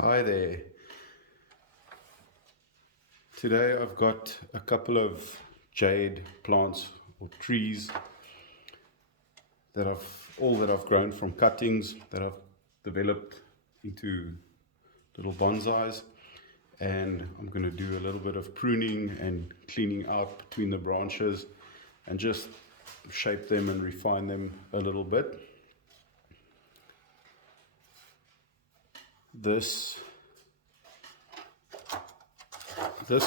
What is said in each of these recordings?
Hi there. Today I've got a couple of jade plants or trees that I've grown from cuttings that I've developed into little bonsais, and I'm going to do a little bit of pruning and cleaning out between the branches and just shape them and refine them a little bit. This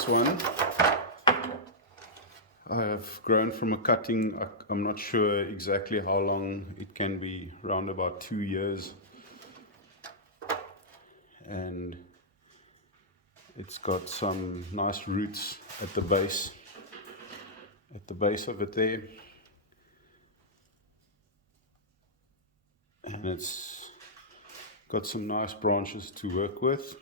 one I have grown from a cutting. I'm not sure exactly how long. It can be around about 2 years, and it's got some nice roots at the base of it there, and it's got some nice branches to work with.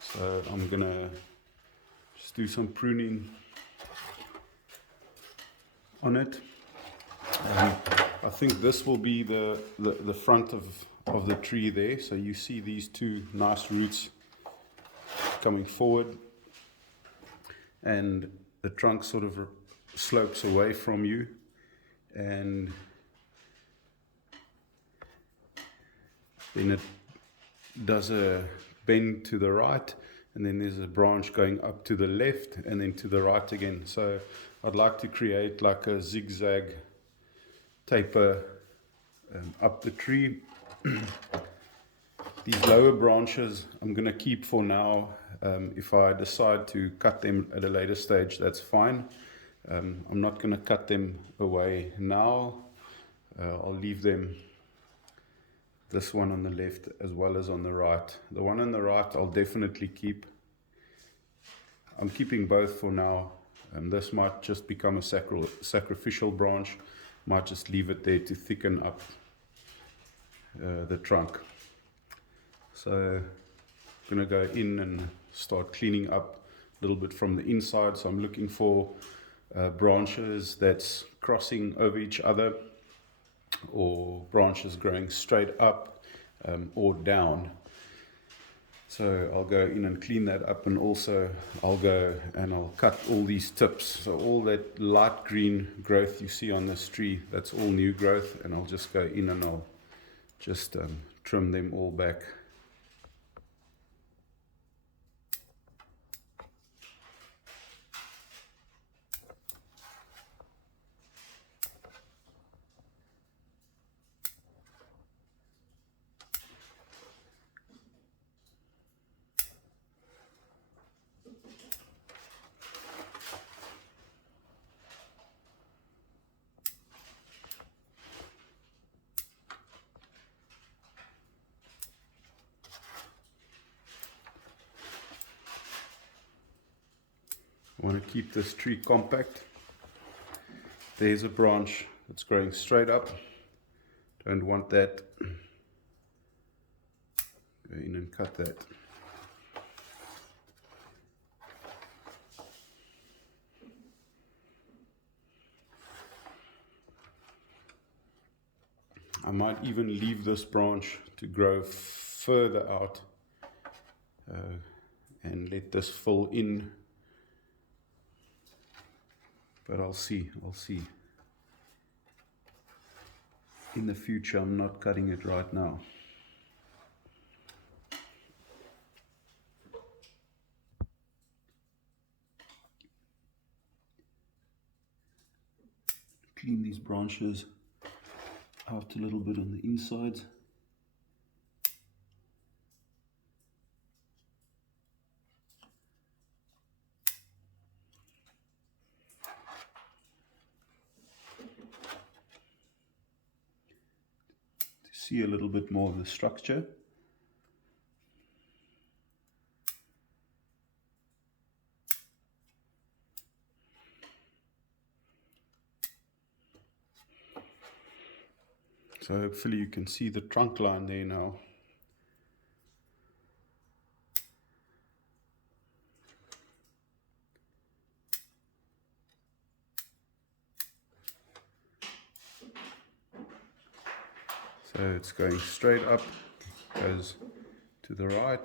So I'm gonna just do some pruning on it. I think this will be the front of the tree there. So you see these two nice roots coming forward, and the trunk sort of slopes away from you, and then it does a bend to the right, and then there's a branch going up to the left and then to the right again. So I'd like to create like a zigzag taper up the tree. These lower branches I'm going to keep for now. If I decide to cut them at a later stage, that's fine. I'm not going to cut them away now. I'll leave them, this one on the left as well as on the right. The one on the right I'll definitely keep. I'm keeping both for now. This might just become a sacrificial branch. Might just leave it there to thicken up the trunk. So I'm going to go in and start cleaning up a little bit from the inside. So I'm looking for branches that's crossing over each other, or branches growing straight up or down. So I'll go in and clean that up, and also I'll go and I'll cut all these tips. So all that light green growth you see on this tree, that's all new growth, and I'll just go in and I'll just trim them all back. I want to keep this tree compact. There's a branch that's growing straight up. Don't want that. Go in and cut that. I might even leave this branch to grow further out and let this fill in. But I'll see. In the future, I'm not cutting it right now. Clean these branches out a little bit on the inside. See a little bit more of the structure. So hopefully you can see the trunk line there now. So it's going straight up, goes to the right,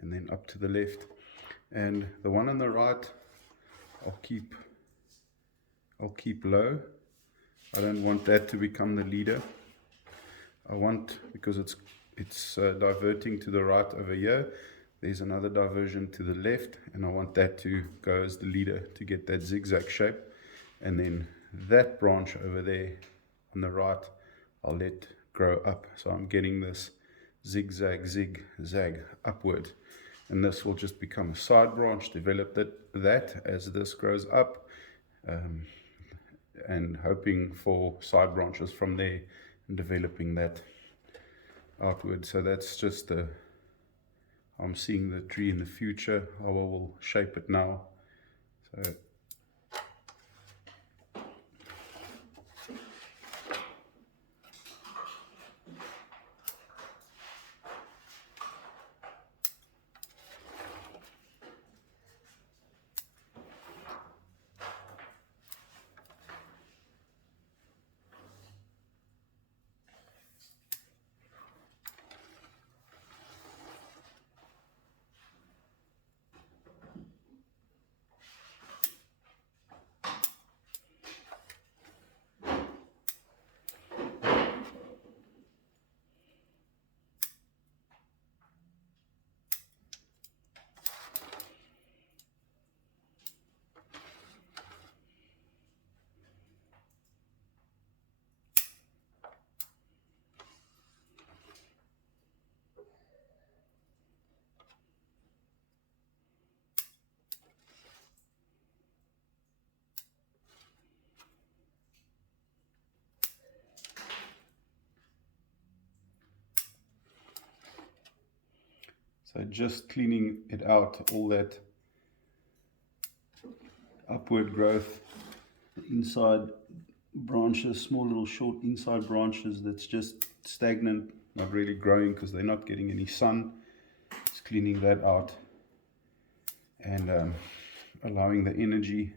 and then up to the left. And the one on the right, I'll keep low. I don't want that to become the leader. I want, because it's diverting to the right over here, there's another diversion to the left, and I want that to go as the leader to get that zigzag shape. And then that branch over there on the right, I'll let grow up. So I'm getting this zigzag, zigzag upward. And this will just become a side branch, develop that as this grows up, and hoping for side branches from there and developing that outward. So that's just I'm seeing the tree in the future, how I will shape it now. So just cleaning it out, all that upward growth, inside branches, small little short inside branches that's just stagnant, not really growing because they're not getting any sun. Just cleaning that out and allowing the energy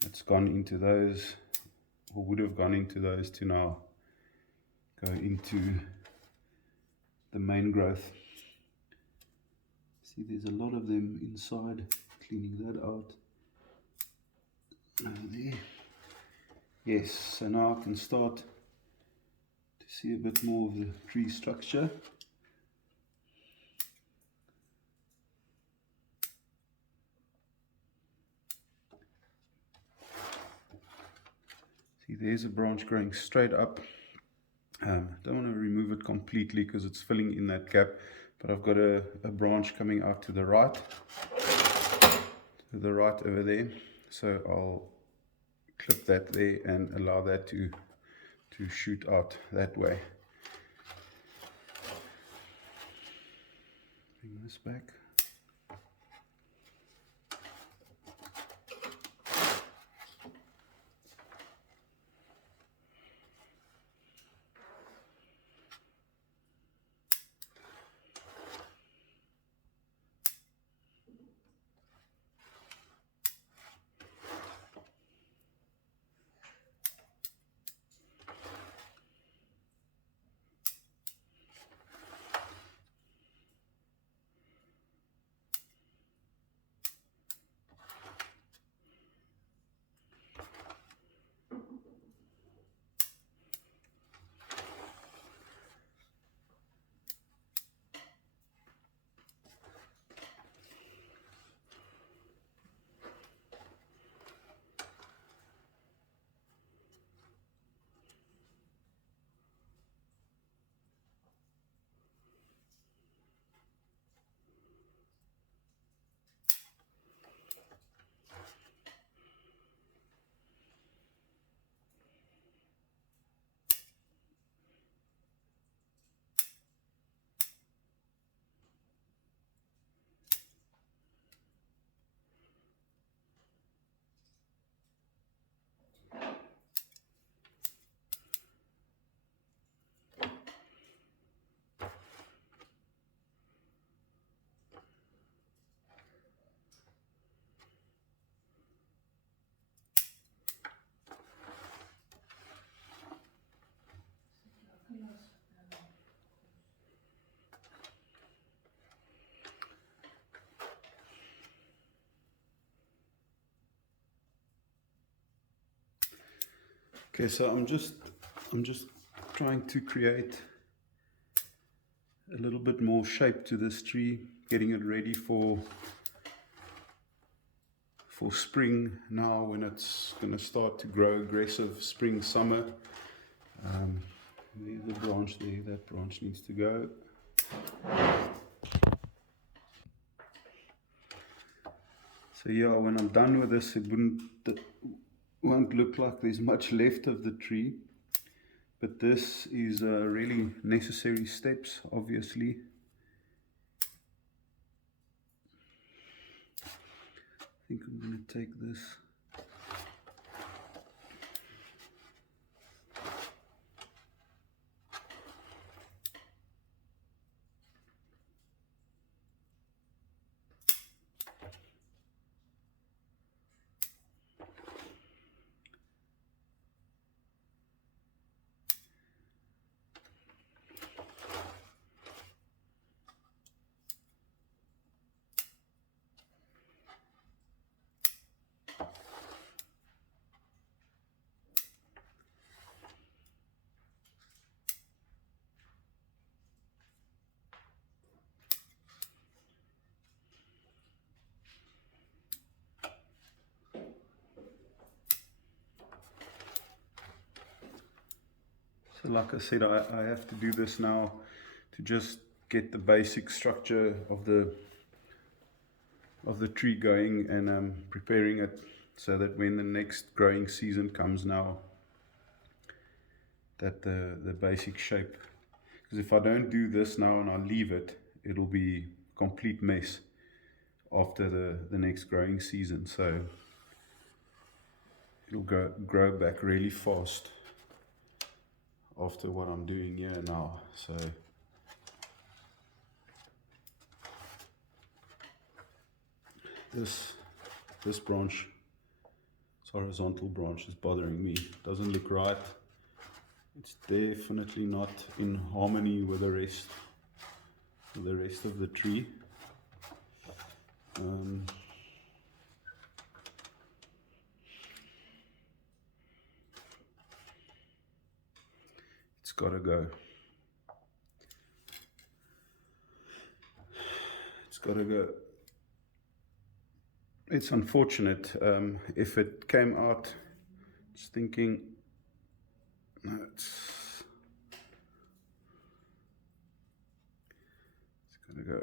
that's gone into those, or would have gone into those, to now go into the main growth. See, there's a lot of them inside, cleaning that out. Over there. Yes, so now I can start to see a bit more of the tree structure. See, there's a branch growing straight up. Don't want to remove it completely because it's filling in that gap, but I've got a branch coming out to the right over there. So I'll clip that there and allow that to shoot out that way. Bring this back. Okay, so I'm just trying to create a little bit more shape to this tree, getting it ready for spring now, when it's going to start to grow aggressive spring, summer. The branch there, that branch needs to go. So yeah, when I'm done with this, it won't look like there's much left of the tree. But this is really necessary steps, obviously. I think I'm going to take this. So like I said, I have to do this now to just get the basic structure of the tree going, and preparing it so that when the next growing season comes now, that the basic shape, because if I don't do this now and I leave it, it'll be a complete mess after the next growing season. So it'll grow back really fast after what I'm doing here now. So this branch, this horizontal branch, is bothering me. Doesn't look right. It's definitely not in harmony with the rest of the tree. It's gotta go. It's gotta go. It's unfortunate. If it came out, just thinking, no, it's gotta go.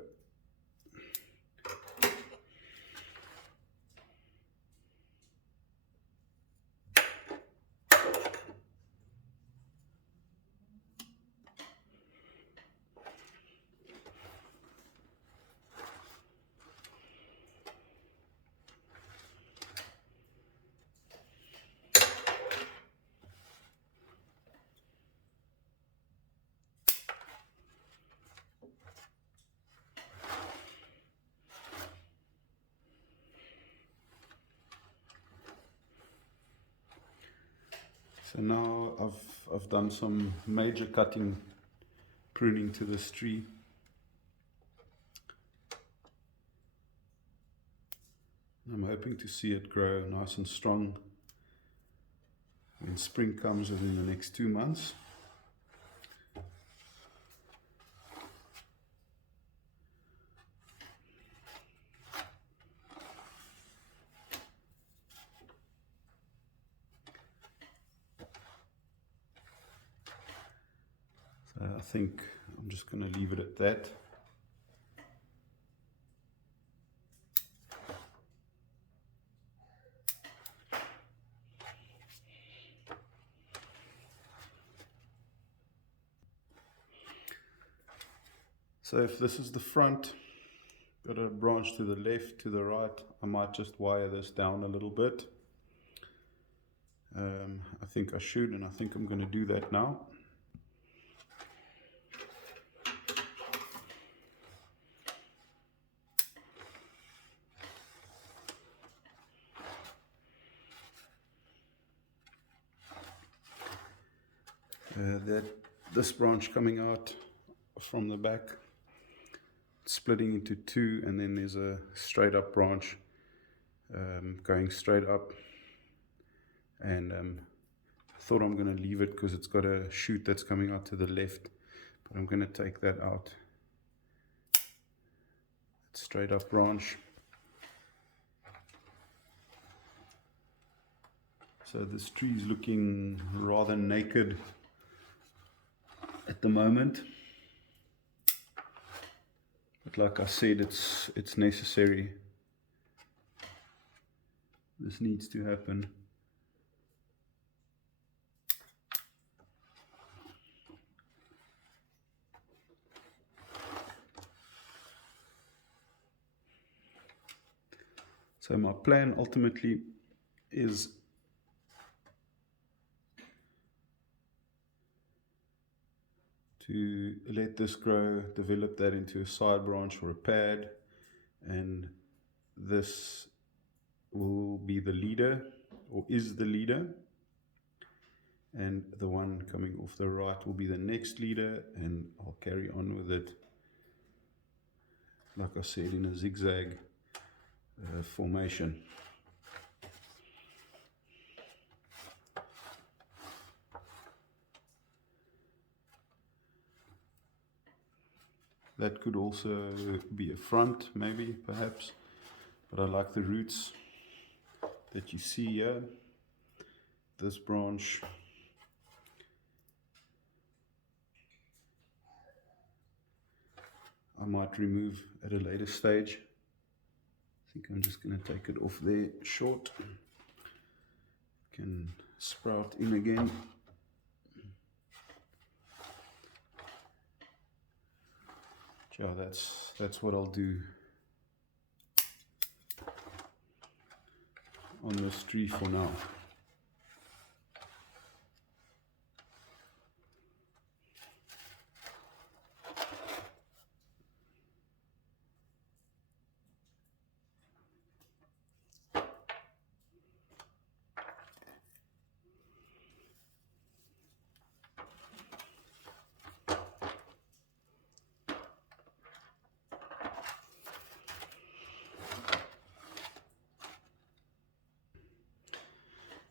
So now I've done some major cutting, pruning to this tree. I'm hoping to see it grow nice and strong when spring comes within the next 2 months. So I think I'm just going to leave it at that. So if this is the front, got a branch to the left, to the right, I might just wire this down a little bit. I think I should, and I think I'm going to do that now. This branch coming out from the back, splitting into two, and then there's a straight up branch going straight up, and I thought I'm going to leave it because it's got a shoot that's coming out to the left, but I'm going to take that out. It's straight up branch. So this tree is looking rather naked at the moment, but like I said, it's necessary. This needs to happen. So my plan ultimately is to let this grow, develop that into a side branch or a pad, and this will be the leader, or is the leader, and the one coming off the right will be the next leader, and I'll carry on with it, like I said, in a zigzag formation. That could also be a front, maybe, perhaps, but I like the roots that you see here. This branch, I might remove at a later stage. I think I'm just going to take it off there short. Can sprout in again. Yeah, that's what I'll do on this tree for now.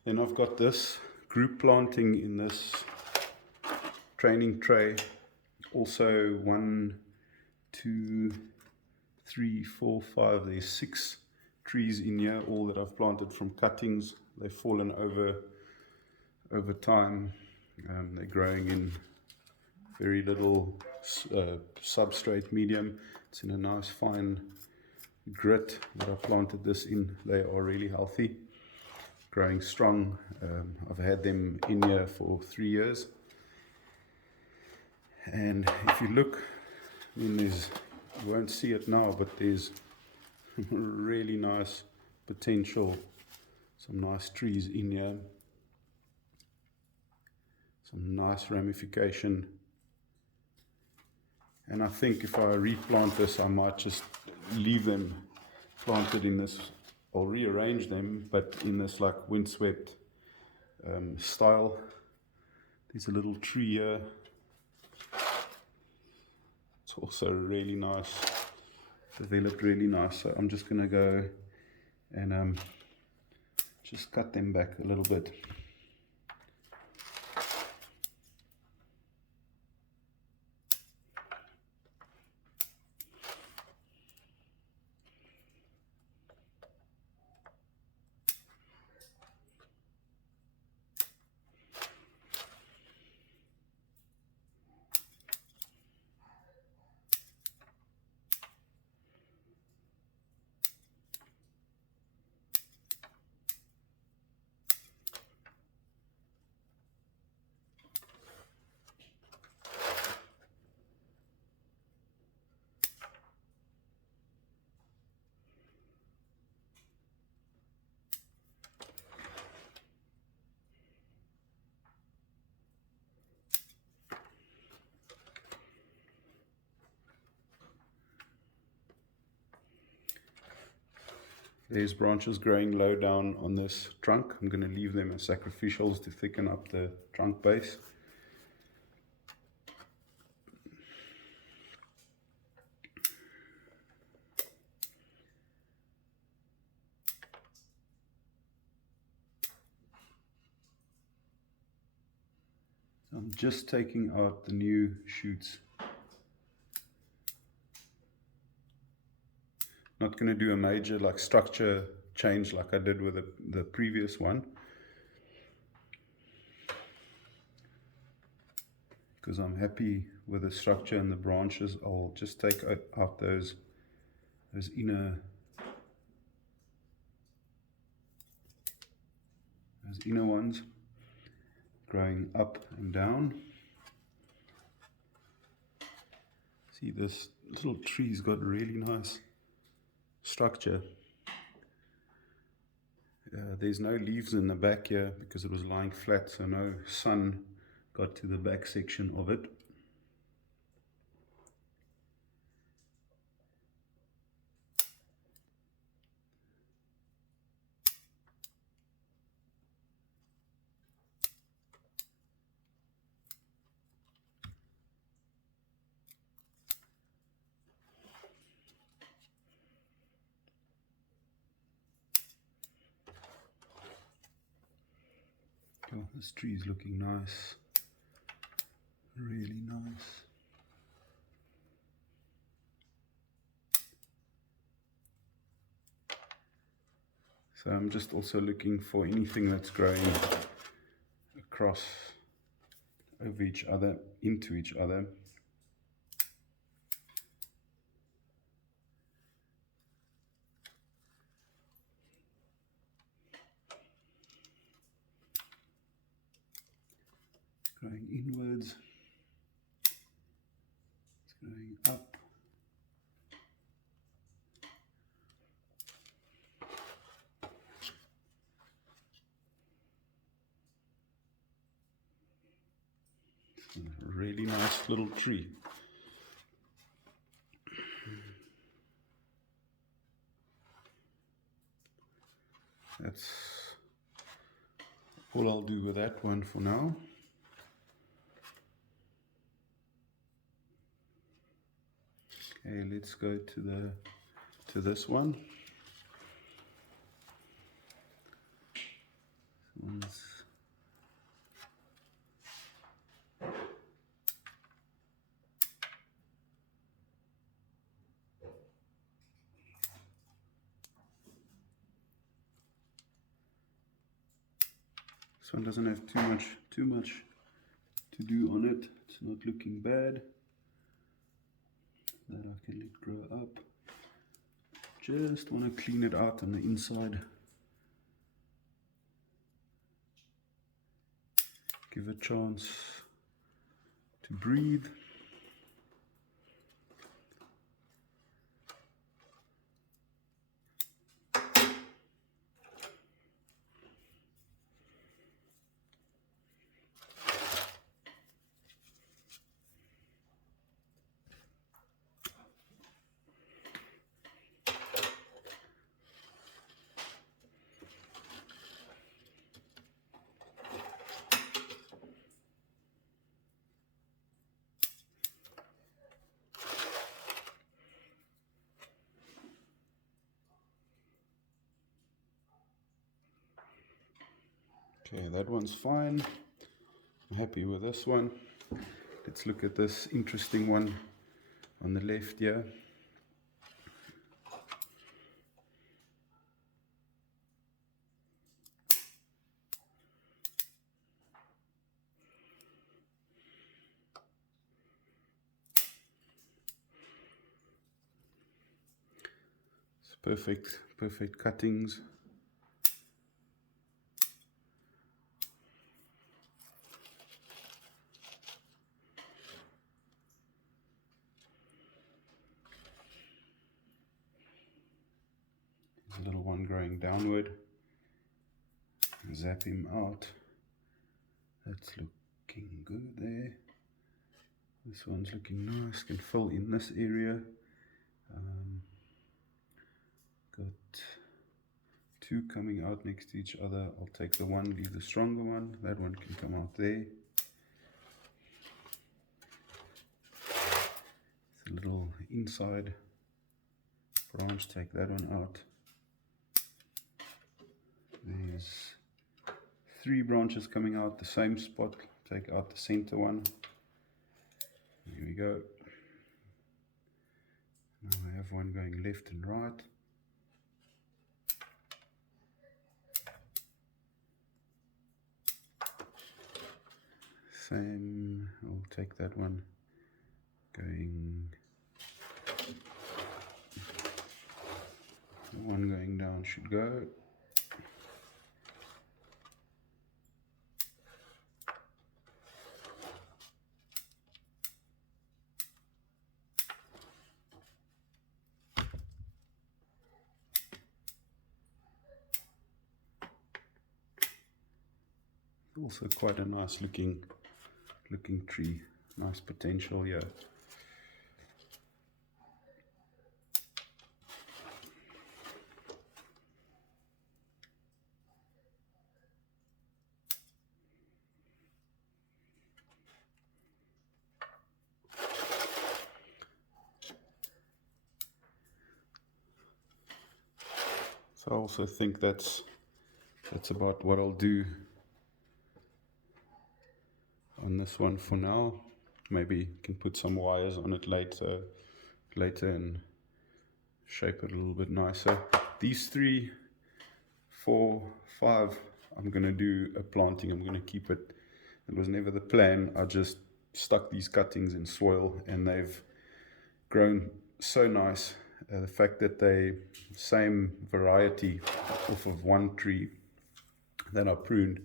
Then I've got this group planting in this training tray. Also 1, 2, 3, 4, 5, there's 6 trees in here, all that I've planted from cuttings. They've fallen over time. They're growing in very little substrate medium. It's in a nice fine grit that I planted this in. They are really healthy, growing strong. I've had them in here for 3 years, and if you look, I mean, you won't see it now, but there's really nice potential, some nice trees in here, some nice ramification. And I think if I replant this, I might just leave them planted in this. I'll rearrange them, but in this like windswept style. There's a little tree here. It's also really nice, developed really nice. So I'm just going to go and just cut them back a little bit. There's branches growing low down on this trunk. I'm going to leave them as sacrificials to thicken up the trunk base. I'm just taking out the new shoots. Not going to do a major like structure change like I did with the previous one, because I'm happy with the structure and the branches. I'll just take out those inner ones growing up and down. See, this little tree's got really nice structure. There's no leaves in the back here because it was lying flat, so no sun got to the back section of it. Oh, this tree is looking nice, really nice. So I'm just also looking for anything that's growing across, over each other, into each other. Growing inwards, it's growing up. A really nice little tree. That's all I'll do with that one for now. Okay, let's go to this one. This one doesn't have too much to do on it. It's not looking bad. That I can let grow up. Just want to clean it out on the inside. Give it a chance to breathe. Okay, that one's fine. I'm happy with this one. Let's look at this interesting one on the left here. It's perfect cuttings. There's a little one growing downward. Zap him out. That's looking good there. This one's looking nice. Can fill in this area. Got two coming out next to each other. I'll take the one, leave the stronger one. That one can come out there. It's a little inside branch. Take that one out. There's three branches coming out the same spot, take out the center one. Here we go. Now I have one going left and right. Same, I'll take that one going, the one going down should go. Also quite a nice looking tree, nice potential here. So I also think that's about what I'll do on this one for now. Maybe can put some wires on it later and shape it a little bit nicer. These 3, 4, 5, I'm gonna do a planting. I'm gonna keep it. It was never the plan. I just stuck these cuttings in soil and they've grown so nice. The fact that they same variety off of one tree that I pruned,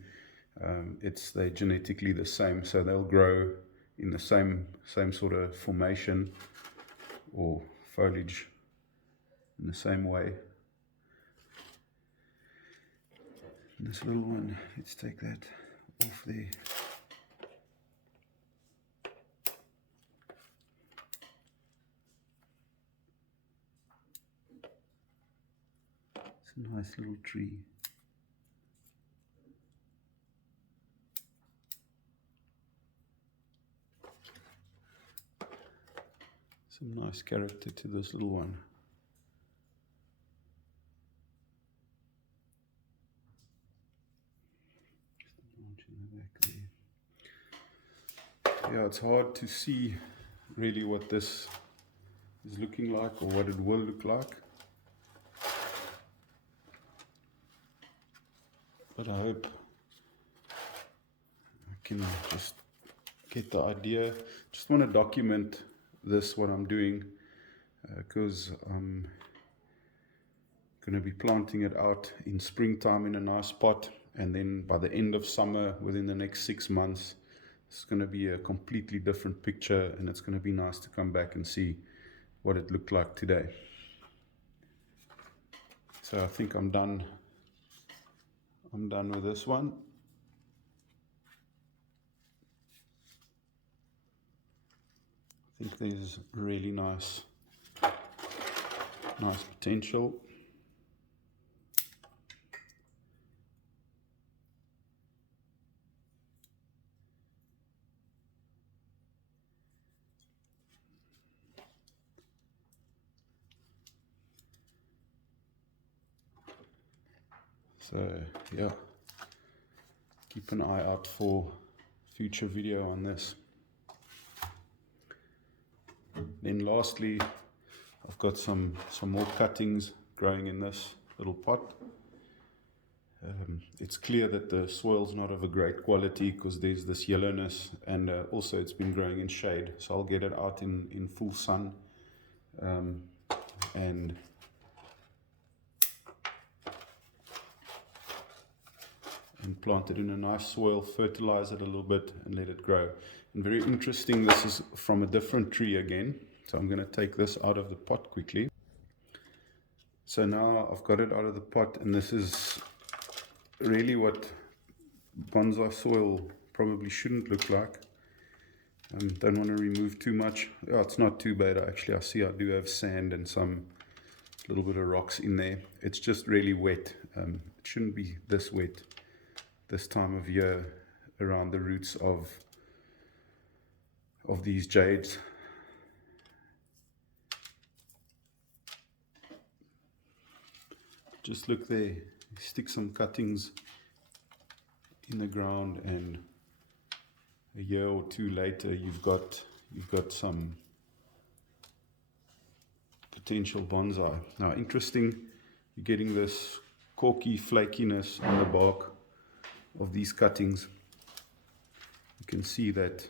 they're genetically the same, so they'll grow in the same sort of formation or foliage in the same way. And this little one, let's take that off there. It's a nice little tree. Some nice character to this little one. Yeah, it's hard to see really what this is looking like or what it will look like. But I hope I can just get the idea. Just want to document this, what I'm doing, because I'm going to be planting it out in springtime in a nice pot, and then by the end of summer, within the next 6 months, it's going to be a completely different picture, and it's going to be nice to come back and see what it looked like today. So I think I'm done with this one. I think there's really nice potential. So yeah, keep an eye out for future video on this. Then lastly, I've got some more cuttings growing in this little pot. It's clear that the soil's not of a great quality because there's this yellowness, and also it's been growing in shade, so I'll get it out in full sun and plant it in a nice soil, fertilize it a little bit and let it grow. And very interesting, this is from a different tree again, so I'm going to take this out of the pot quickly. So now I've got it out of the pot, and this is really what bonsai soil probably shouldn't look like. Don't want to remove too much. Oh, it's not too bad actually. I see I do have sand and some little bit of rocks in there. It's just really wet. It shouldn't be this wet this time of year around the roots of these jades. Just look there, stick some cuttings in the ground and a year or two later, you've got some potential bonsai. Now, interesting, you're getting this corky flakiness on the bark of these cuttings. You can see that